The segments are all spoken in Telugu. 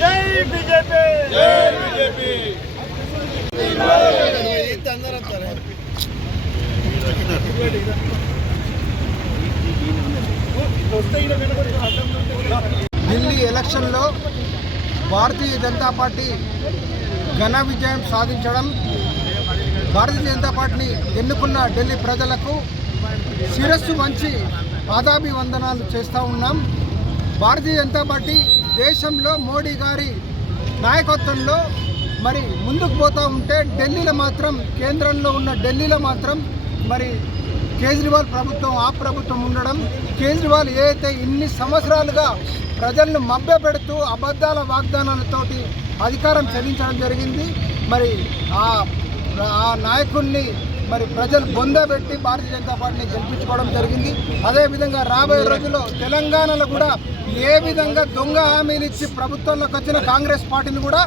జై బీజేపీ. ఢిల్లీ ఎలక్షన్లో భారతీయ జనతా పార్టీ ఘన విజయం సాధించడం భారతీయ జనతా పార్టీని ఎన్నుకున్న ఢిల్లీ ప్రజలకు శిరస్సు వంచి పాదాభివందనాలు చేస్తూ ఉన్నాం. భారతీయ జనతా పార్టీ దేశంలో మోడీ గారి నాయకత్వంలో మరి ముందుకు పోతూ ఉంటే ఢిల్లీలో మాత్రం కేంద్రంలో ఉన్న ఢిల్లీలో మాత్రం మరి కేజ్రీవాల్ ప్రభుత్వం ఆ ప్రభుత్వం ఉండడం కేజ్రీవాల్ ఏదైతే ఇన్ని సంవత్సరాలుగా ప్రజలను మభ్యపెడుతూ అబద్ధాల వాగ్దానాలతోటి అధికారం చెల్లించడం జరిగింది. మరి ఆ ఆ మరి ప్రజలు బొందబెట్టి భారతీయ జనతా పార్టీని గెలిపించుకోవడం జరిగింది. అదేవిధంగా రాబోయే రోజుల్లో తెలంగాణలో కూడా ఏ విధంగా దొంగ హామీలు ఇచ్చి ప్రభుత్వంలోకి వచ్చిన కాంగ్రెస్ పార్టీని కూడా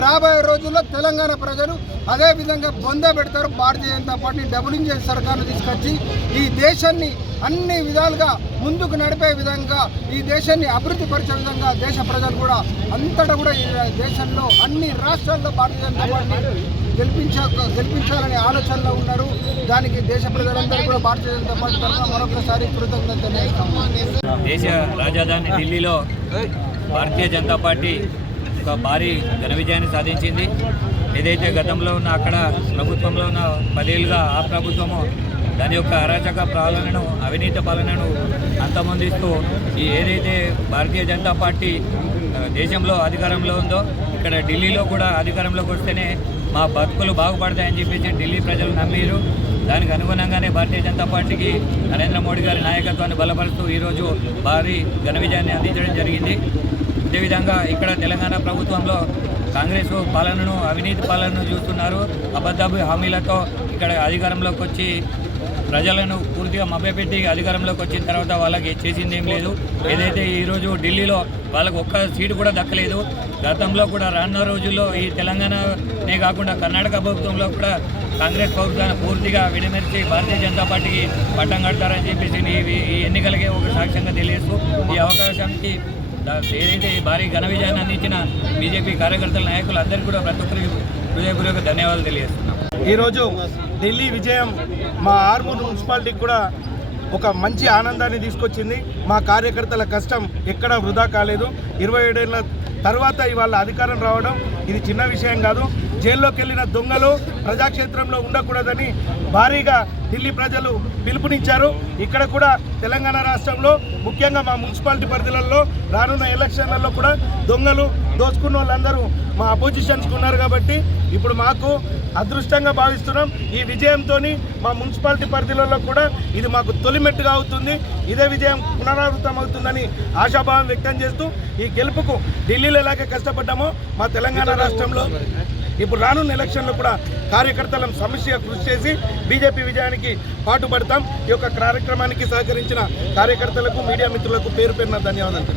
రాబోయే రోజుల్లో తెలంగాణ ప్రజలు అదే విధంగా బొంద పెడతారు. Bharatiya Janata party double engine సర్కార్ను తీసుకొచ్చి ఈ దేశాన్ని అన్ని విధాలుగా ముందుకు నడిపే విధంగా ఈ దేశాన్ని అభివృద్ధి పరిచే విధంగా దేశ ప్రజలు కూడా అంతటా కూడా ఈ దేశంలో అన్ని రాష్ట్రాల్లో భారతీయ జనతా పార్టీ గెలిపించ గెలిపించాలనే ఆలోచనలో ఉన్నారు. దానికి దేశ ప్రజలందరూ కూడా భారతీయ జనతా పార్టీ తరఫున మరొకసారి కృతజ్ఞత దేశ రాజధాని ఢిల్లీలో భారతీయ జనతా పార్టీ ఒక భారీ ఘన విజయాన్ని సాధించింది. ఏదైతే గతంలో ఉన్న అక్కడ ప్రభుత్వంలో ఉన్న పదేళ్ళుగా ఆ ప్రభుత్వము దాని యొక్క అరాచక పాలనను అవినీతి పాలనను అంతమొందిస్తూ ఈ ఏదైతే భారతీయ జనతా పార్టీ దేశంలో అధికారంలో ఉందో ఇక్కడ ఢిల్లీలో కూడా అధికారంలోకి వస్తేనే మా బతుకులు బాగుపడతాయని చెప్పేసి ఢిల్లీ ప్రజలు నమ్మిరు. దానికి అనుగుణంగానే భారతీయ జనతా పార్టీకి నరేంద్ర మోడీ గారి నాయకత్వాన్ని బలపరుస్తూ ఈరోజు భారీ ఘన విజయాన్ని అందించడం జరిగింది. అదేవిధంగా ఇక్కడ తెలంగాణ ప్రభుత్వంలో కాంగ్రెస్ పాలనను అవినీతి పాలనను చూస్తున్నారు. అబద్ధాభి హామీలతో ఇక్కడ అధికారంలోకి వచ్చి ప్రజలను పూర్తిగా మభ్యపెట్టి అధికారంలోకి వచ్చిన తర్వాత వాళ్ళకి చేసింది ఏం లేదు. ఏదైతే ఈరోజు ఢిల్లీలో వాళ్ళకు ఒక్క సీటు కూడా దక్కలేదు గతంలో కూడా రానున్న రోజుల్లో ఈ తెలంగాణనే కాకుండా కర్ణాటక ప్రభుత్వంలో కూడా కాంగ్రెస్ ప్రభుత్వాన్ని పూర్తిగా విడమర్చి భారతీయ జనతా పార్టీకి పట్టం కడతారని చెప్పేసి ఈ ఎన్నికలకే ఒక సాక్ష్యంగా తెలియజేస్తూ ఈ అవకాశానికి ఏదైతే భారీ ఘన విజయాన్ని అందించిన బీజేపీ కార్యకర్తల నాయకులు అందరికీ కూడా ప్రతి ఒక్కరికి హృదయపూర్వక ధన్యవాదాలు తెలియజేస్తున్నాం. ఈరోజు ఢిల్లీ విజయం మా ఆర్మూర్ మున్సిపాలిటీకి కూడా ఒక మంచి ఆనందాన్ని తీసుకొచ్చింది. మా కార్యకర్తల కష్టం ఎక్కడ వృధా కాలేదు. ఇరవై ఏడేళ్ళ తర్వాత ఇవాళ అధికారం రావడం ఇది చిన్న విషయం కాదు. జైల్లోకి వెళ్ళిన దొంగలు ప్రజాక్షేత్రంలో ఉండకూడదని భారీగా ఢిల్లీ ప్రజలు పిలుపునిచ్చారు. ఇక్కడ కూడా తెలంగాణ రాష్ట్రంలో ముఖ్యంగా మా మున్సిపాలిటీ పరిధిలలో రానున్న ఎలక్షన్లలో కూడా దొంగలు దోచుకున్న వాళ్ళందరూ మా అపోజిషన్స్కి ఉన్నారు కాబట్టి ఇప్పుడు మాకు అదృష్టంగా భావిస్తున్నాం. ఈ విజయంతో మా మున్సిపాలిటీ పరిధిలలో కూడా ఇది మాకు తొలిమెట్టుగా అవుతుంది. ఇదే విజయం పునరావృతం అవుతుందని ఆశాభావం వ్యక్తం చేస్తూ ఈ గెలుపుకు ఢిల్లీలో ఎలాగే కష్టపడ్డామో మా తెలంగాణ రాష్ట్రంలో ఇప్పుడు రానున్న ఎలక్షన్లో కూడా కార్యకర్తలం సమస్య కృషి చేసి బీజేపీ విజయానికి పాటుపడతాం. ఈ యొక్క కార్యక్రమానికి సహకరించిన కార్యకర్తలకు మీడియా మిత్రులకు పేరు పేరున ధన్యవాదాలు.